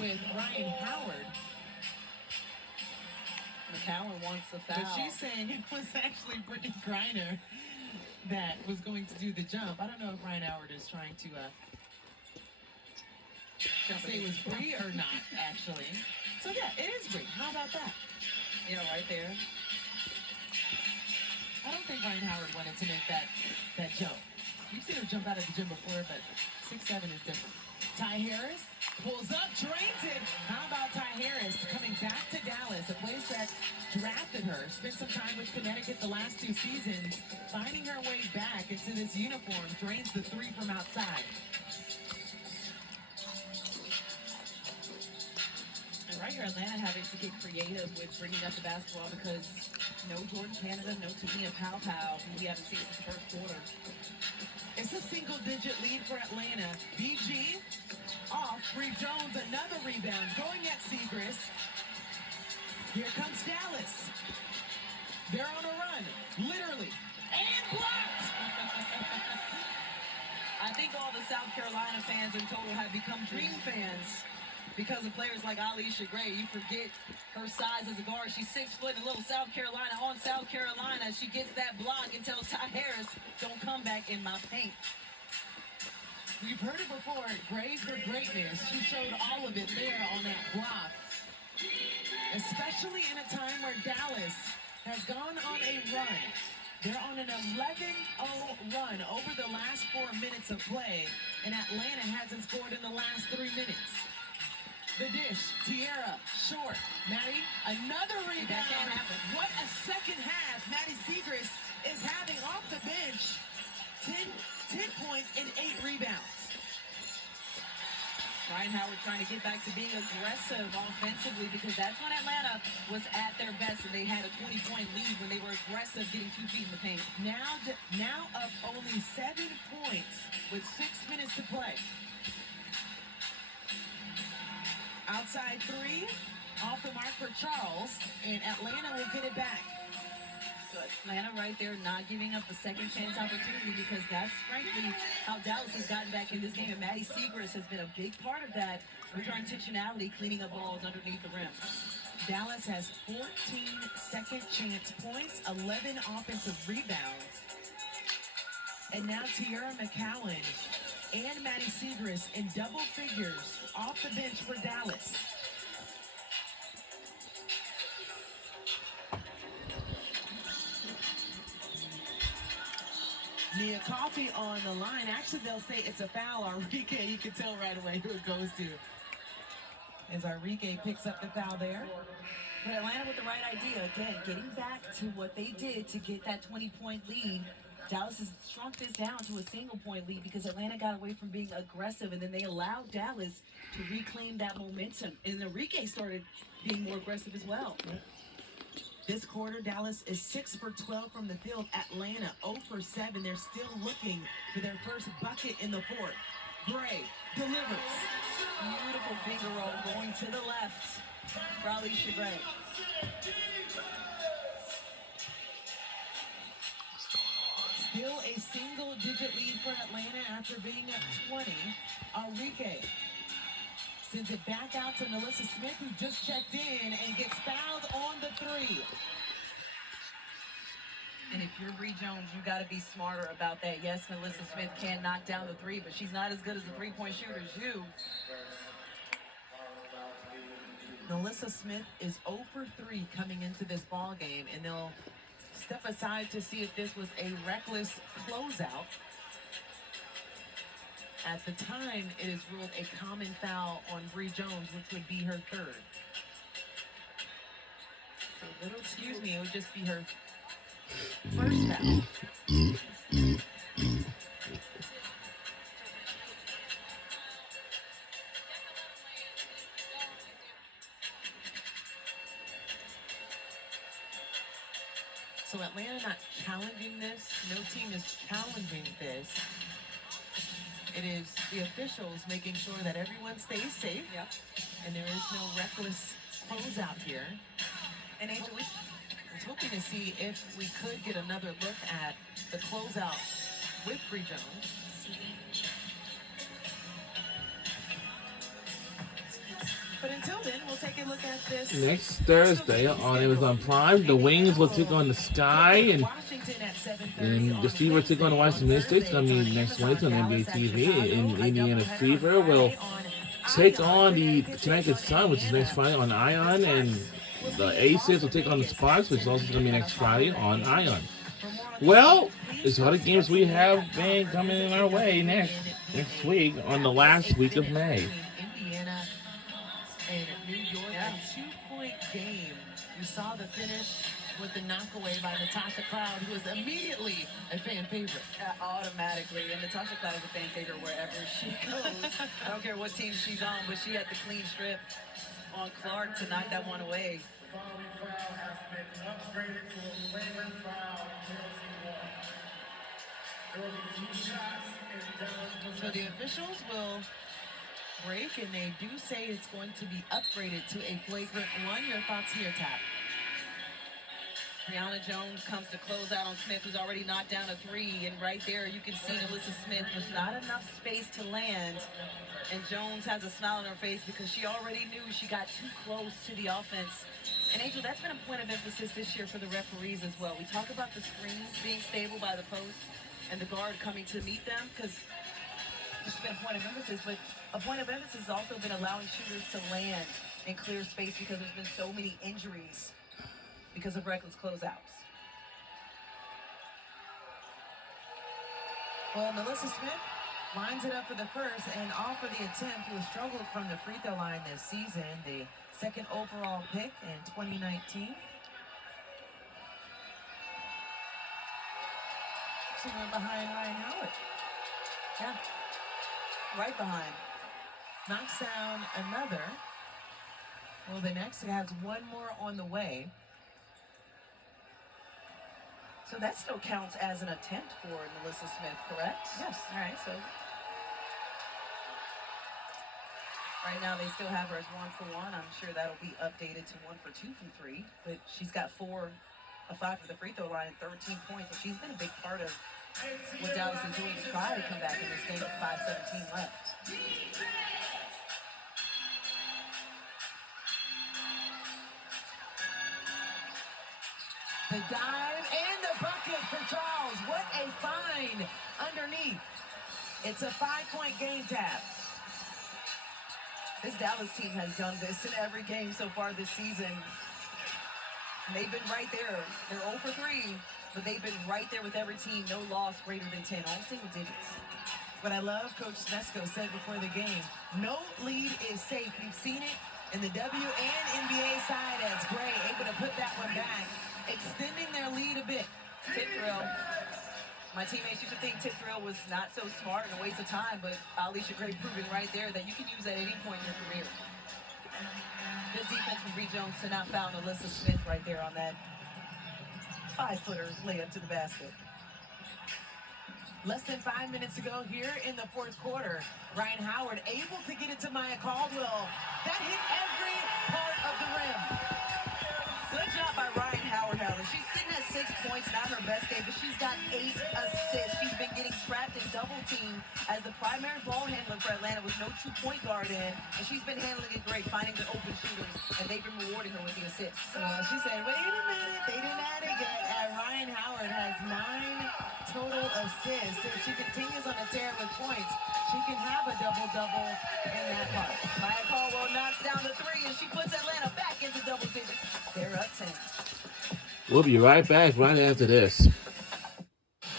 with Ryan Howard. McCowan wants the foul. But she's saying it was actually Brittany Griner that was going to do the jump. I don't know if Ryan Howard is trying to say it was Bree or not, actually. So yeah, it is Bree. How about that? Yeah, right there. I don't think Ryan Howard wanted to make that jump. You've seen her jump out of the gym before, but 6'7" is different. Ty Harris pulls up, drains it. How about Ty Harris coming back to Dallas, a place that drafted her, spent some time with Connecticut the last 2 seasons, finding her way back into this uniform, drains the 3 from outside. And right here, Atlanta having to get creative with bringing up the basketball because no Jordan Canada, no Tamia Powell, who we haven't seen since the first quarter. It's a single-digit lead for Atlanta. BG off. Bree Jones, another rebound. Going at Segrist. Here comes Dallas. They're on a run, literally. And blocked! I think all the South Carolina fans in total have become Dream fans because of players like Alicia Gray. You forget her size as a guard. She's 6 foot in little South Carolina. On South Carolina, she gets that block and tells Ty Harris, don't come back in my paint. We've heard it before. Gray for greatness. She showed all of it there on that block. Especially in a time where Dallas has gone on a run. They're on an 11-0 run over the last 4 minutes of play, and Atlanta hasn't scored in the last 3 minutes. The dish, Tierra, short. Maddie, another rebound. That can't happen. What a second half Maddie Segrist is having off the bench. 10 points and 8 rebounds. Ryan Howard trying to get back to being aggressive offensively because that's when Atlanta was at their best and they had a 20-point lead when they were aggressive getting 2 feet in the paint. Now up only 7 points with 6 minutes to play. Outside 3, off the mark for Charles, and Atlanta will get it back. So Atlanta right there not giving up a second chance opportunity because that's frankly how Dallas has gotten back in this game. And Maddie Segrist has been a big part of that with her intentionality, cleaning up balls underneath the rim. Dallas has 14 second chance points, 11 offensive rebounds. And now Tierra McCowan and Maddie Segrist in double figures off the bench for Dallas. Nia Coffey on the line. Actually, they'll say it's a foul. Enrique, you can tell right away who it goes to. As Enrique picks up the foul there. But Atlanta with the right idea. Again, getting back to what they did to get that 20-point lead. Dallas has shrunk this down to a single-point lead because Atlanta got away from being aggressive, and then they allowed Dallas to reclaim that momentum. And Enrique started being more aggressive as well. This quarter, Dallas is 6 for 12 from the field. Atlanta 0 for 7. They're still looking for their first bucket in the fourth. Gray delivers. Beautiful finger roll going to the left. Alicia Gray. Still a single-digit lead for Atlanta after being at 20. Enrique sends it back out to Melissa Smith, who just checked in and gets fouled on the 3. And if you're Bree Jones, you got to be smarter about that. Yes, Melissa Smith can knock down the 3, but she's not as good as a three-point shooter as you. Melissa Smith is 0 for 3 coming into this ball game, and they'll step aside to see if this was a reckless closeout. At the time, it is ruled a common foul on Bree Jones, which would be her 3rd. So a little excuse me, it would just be her first foul. So Atlanta not challenging this. No team is challenging this. It is the officials making sure that everyone stays safe. Yep. And there is no reckless closeout here. And Angel, I was hoping to see if we could get another look at the closeout with Bree Jones. But until then, we'll take a look at this. Next Thursday on Amazon Prime, the Wings will take on the Sky, and the Fever will take on the Washington Mystics. It's going to be next Wednesday on NBA TV. And Indiana Fever will take on the Connecticut Sun, which is next Friday on Ion, and the Aces will take on the Sparks, which is also going to be next Friday on Ion. Well, there's a lot of games we have been coming our way next week on the last week of May. Indiana and New York, a 2-point game. You saw the finish with the knockaway by Natasha Cloud, who was immediately a fan favorite. Automatically. And Natasha Cloud is a fan favorite wherever she goes. I don't care what team she's on, but she had the clean strip on Clark to knock that one away. So the officials will break, and they do say it's going to be upgraded to a flagrant 1. Your thoughts here, Tap? Brianna Jones comes to close out on Smith, who's already knocked down a 3. And right there, you can see Alyssa Smith was not enough space to land. And Jones has a smile on her face because she already knew she got too close to the offense. And Angel, that's been a point of emphasis this year for the referees as well. We talk about the screens being stable by the post and the guard coming to meet them, because it's been a point of emphasis, but a point of emphasis has also been allowing shooters to land in clear space because there's been so many injuries because of reckless closeouts. Well, Melissa Smith lines it up for the first, and off for the attempt, who has struggled from the free throw line this season, the 2nd overall pick in 2019. She went behind Ryan Howard. Yeah, right behind. Knocks down another. Well, the next has one more on the way. So that still counts as an attempt for Melissa Smith, correct? Yes. All right, so right now they still have her as 1 for 1. I'm sure that'll be updated to 1 for 2 from 3. But she's got 4 of 5 for the free throw line and 13 points. So she's been a big part of what Dallas is doing to try to come back in this game with 5:17 left. The dive and the bucket for Charles. What a find underneath. It's a 5-point game, Tap. This Dallas team has done this in every game so far this season. And they've been right there. They're 0 for 3, but they've been right there with every team. No loss greater than 10, all single digits. What I love, Coach Snesko said before the game, no lead is safe. We've seen it in the W and NBA side as Gray able to put that one back, extending their lead a bit. Tip drill. My teammates used to think tip drill was not so smart and a waste of time, but Alicia Gray proving right there that you can use at any point in your career. Good defense from Bree Jones to not foul Alyssa Smith right there on that 5-footer layup to the basket. Less than 5 minutes ago here in the 4th quarter, Ryan Howard able to get it to Maya Caldwell. That hit every part of the rim. Good job by Ryan Howard. She's sitting at 6 points, not her best day, but she's got 8 assists. She's been getting trapped in double team as the primary ball handler for Atlanta with no 2-point guard in, and she's been handling it great, finding the open shooters, and they've been rewarding her with the assists. She said, wait a minute, they didn't add it yet. And Ryan Howard has 9 total assists. If she continues on a tear with points, she can have a double-double in that part. Maya Caldwell knocks down the 3, and she puts Atlanta back into double digits. They're up 10. We'll be right back right after this.